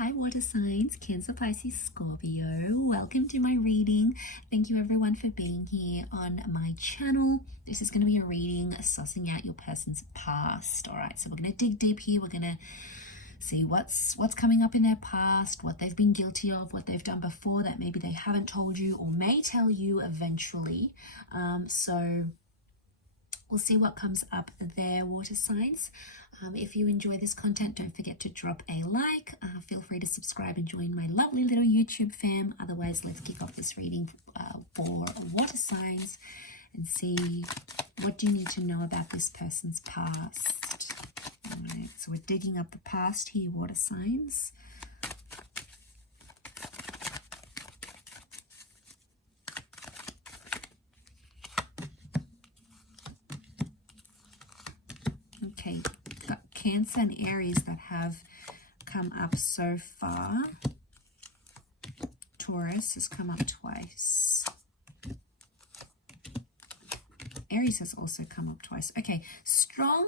Hi water signs, Cancer, Pisces, Scorpio. Welcome to my reading. Thank you everyone for being here on my channel. This is going to be a reading sussing out your person's past. All right, so we're going to dig deep here. We're going to see what's coming up in their past, what they've been guilty of, what they've done before that maybe they haven't told you or may tell you eventually. So we'll see what comes up there, water signs. If you enjoy this content, don't forget to drop a like. Feel free to subscribe and join my lovely little YouTube fam. Otherwise, let's kick off this reading for water signs and see what do you need to know about this person's past. All right, so we're digging up the past here, water signs. Okay, got Cancer and Aries that have come up so far. Taurus has come up twice. Aries has also come up twice. Okay, strong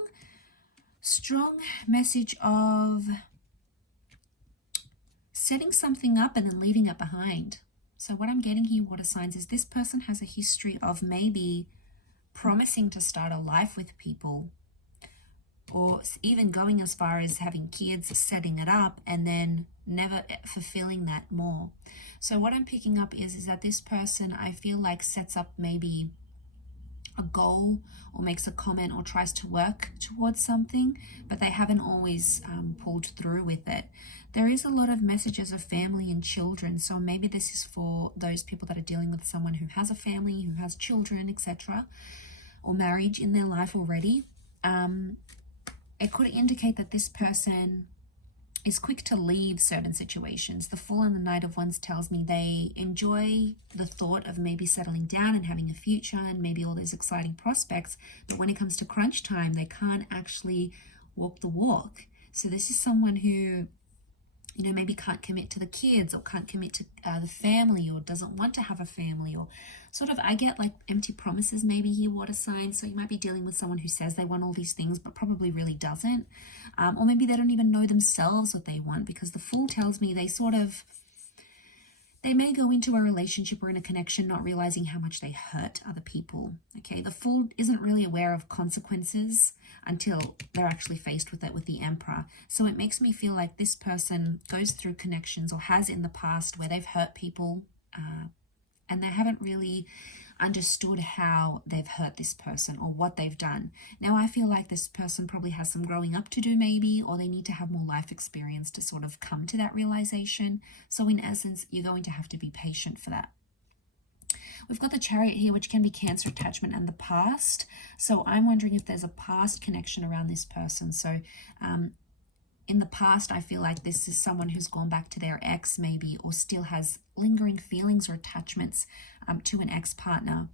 message of setting something up and then leaving it behind. So what I'm getting here, water signs, is this person has a history of maybe promising to start a life with people, or even going as far as having kids, setting it up, and then never fulfilling that more. So what I'm picking up is that this person, I feel like, sets up maybe a goal or makes a comment or tries to work towards something, but they haven't always pulled through with it. There is a lot of messages of family and children, so maybe this is for those people that are dealing with someone who has a family, who has children, etc., or marriage in their life already. It could indicate that this person is quick to leave certain situations. The Fool and the Knight of Wands tells me they enjoy the thought of maybe settling down and having a future and maybe all those exciting prospects, but when it comes to crunch time, they can't actually walk the walk. So this is someone who, you know, maybe can't commit to the kids or can't commit to the family, or doesn't want to have a family, or sort of, I get like empty promises maybe here, water signs. So you might be dealing with someone who says they want all these things but probably really doesn't, or maybe they don't even know themselves what they want, because the Fool tells me they may go into a relationship or in a connection not realizing how much they hurt other people. Okay, the Fool isn't really aware of consequences until they're actually faced with it with the Emperor. So it makes me feel like this person goes through connections, or has in the past, where they've hurt people and they haven't really understood how they've hurt this person or what they've done. Now I feel like this person probably has some growing up to do maybe, or they need to have more life experience to sort of come to that realization. So in essence, you're going to have to be patient for that. We've got the Chariot here, which can be Cancer attachment and the past. So I'm wondering if there's a past connection around this person. So in the past, I feel like this is someone who's gone back to their ex maybe, or still has lingering feelings or attachments to an ex-partner.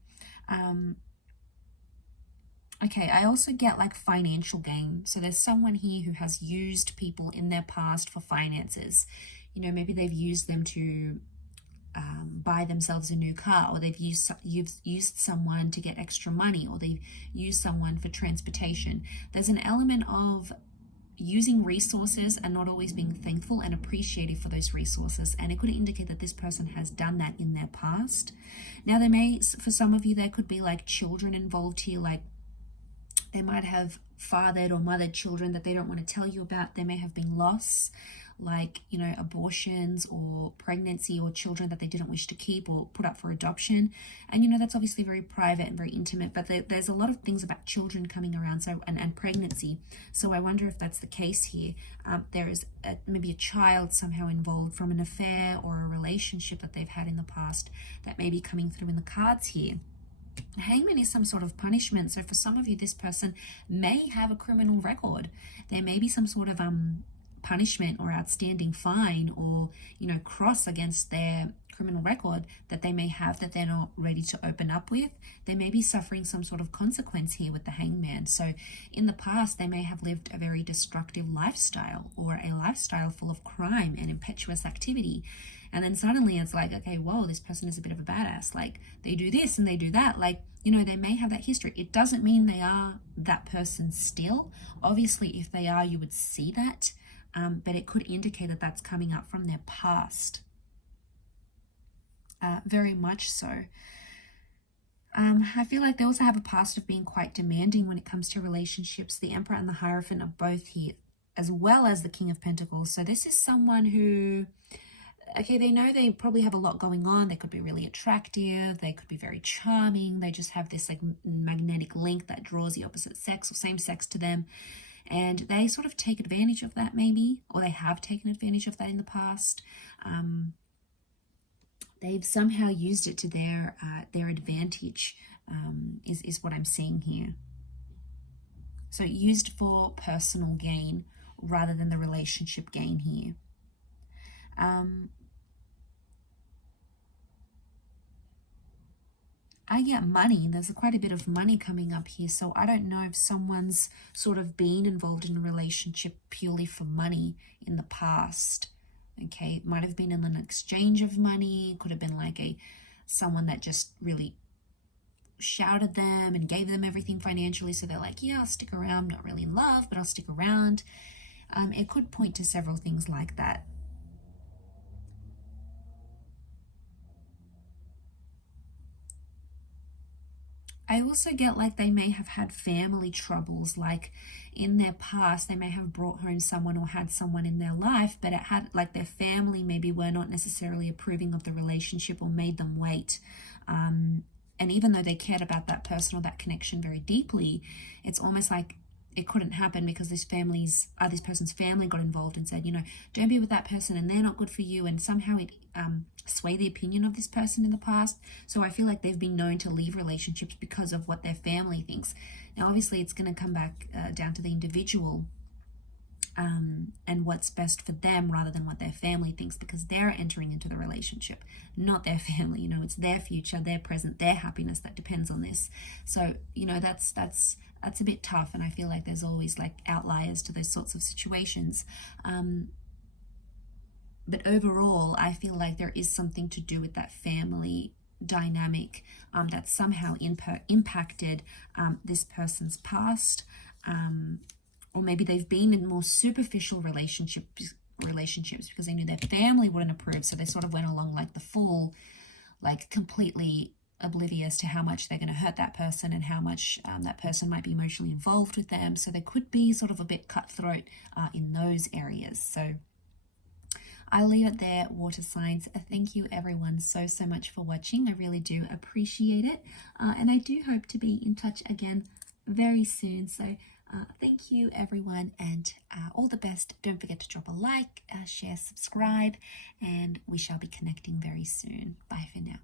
Okay, I also get like financial gain. So there's someone here who has used people in their past for finances. You know, maybe they've used them to buy themselves a new car, or you've used someone to get extra money, or they've used someone for transportation. There's an element of using resources and not always being thankful and appreciative for those resources, and it could indicate that this person has done that in their past. Now there may, for some of you, there could be like children involved here, like they might have fathered or mothered children that they don't want to tell you about. There may have been loss, like, you know, abortions or pregnancy, or children that they didn't wish to keep or put up for adoption. And, you know, that's obviously very private and very intimate, but there's a lot of things about children coming around, so and pregnancy. So I wonder if that's the case here. There is maybe a child somehow involved from an affair or a relationship that they've had in the past that may be coming through in the cards here. Hangman is some sort of punishment. So for some of you, this person may have a criminal record. There may be some sort of punishment or outstanding fine, or, you know, cross against their criminal record that they may have that they're not ready to open up with. They may be suffering some sort of consequence here with the Hangman. So in the past, they may have lived a very destructive lifestyle, or a lifestyle full of crime and impetuous activity. And then suddenly it's like, okay, whoa, this person is a bit of a badass. Like, they do this and they do that. Like, you know, they may have that history. It doesn't mean they are that person still. Obviously, if they are, you would see that. but it could indicate that that's coming up from their past. Very much so. I feel like they also have a past of being quite demanding when it comes to relationships. The Emperor and the Hierophant are both here, as well as the King of Pentacles. So this is someone who, okay, they know they probably have a lot going on. They could be really attractive. They could be very charming. They just have this like magnetic link that draws the opposite sex or same sex to them. And they sort of take advantage of that maybe, or they have taken advantage of that in the past. They've somehow used it to their advantage, is what I'm seeing here. So used for personal gain rather than the relationship gain here. I get money. There's quite a bit of money coming up here. So I don't know if someone's sort of been involved in a relationship purely for money in the past. Okay, it might have been in an exchange of money. It could have been like someone that just really shouted them and gave them everything financially. So they're like, yeah, I'll stick around. I'm not really in love, but I'll stick around. It could point to several things like that. I also get like they may have had family troubles, like in their past, they may have brought home someone or had someone in their life, but it had like their family maybe were not necessarily approving of the relationship or made them wait. And even though they cared about that person or that connection very deeply, it's almost like it couldn't happen because this person's family got involved and said, don't be with that person and they're not good for you, and somehow it sway the opinion of this person in the past. So I feel like they've been known to leave relationships because of what their family thinks. Now, obviously, it's going to come back down to the individual and what's best for them rather than what their family thinks, because they're entering into the relationship, not their family. It's their future, their present, their happiness that depends on this. So, that's a bit tough, and I feel like there's always like outliers to those sorts of situations. But overall, I feel like there is something to do with that family dynamic that somehow impacted this person's past, or maybe they've been in more superficial relationships because they knew their family wouldn't approve, so they sort of went along like the fool, like completely oblivious to how much they're going to hurt that person and how much that person might be emotionally involved with them. So they could be sort of a bit cutthroat in those areas. So I'll leave it there, water signs. Thank you everyone so much for watching. I really do appreciate it. And I do hope to be in touch again very soon. So thank you everyone, and all the best. Don't forget to drop a like, share, subscribe, and we shall be connecting very soon. Bye for now.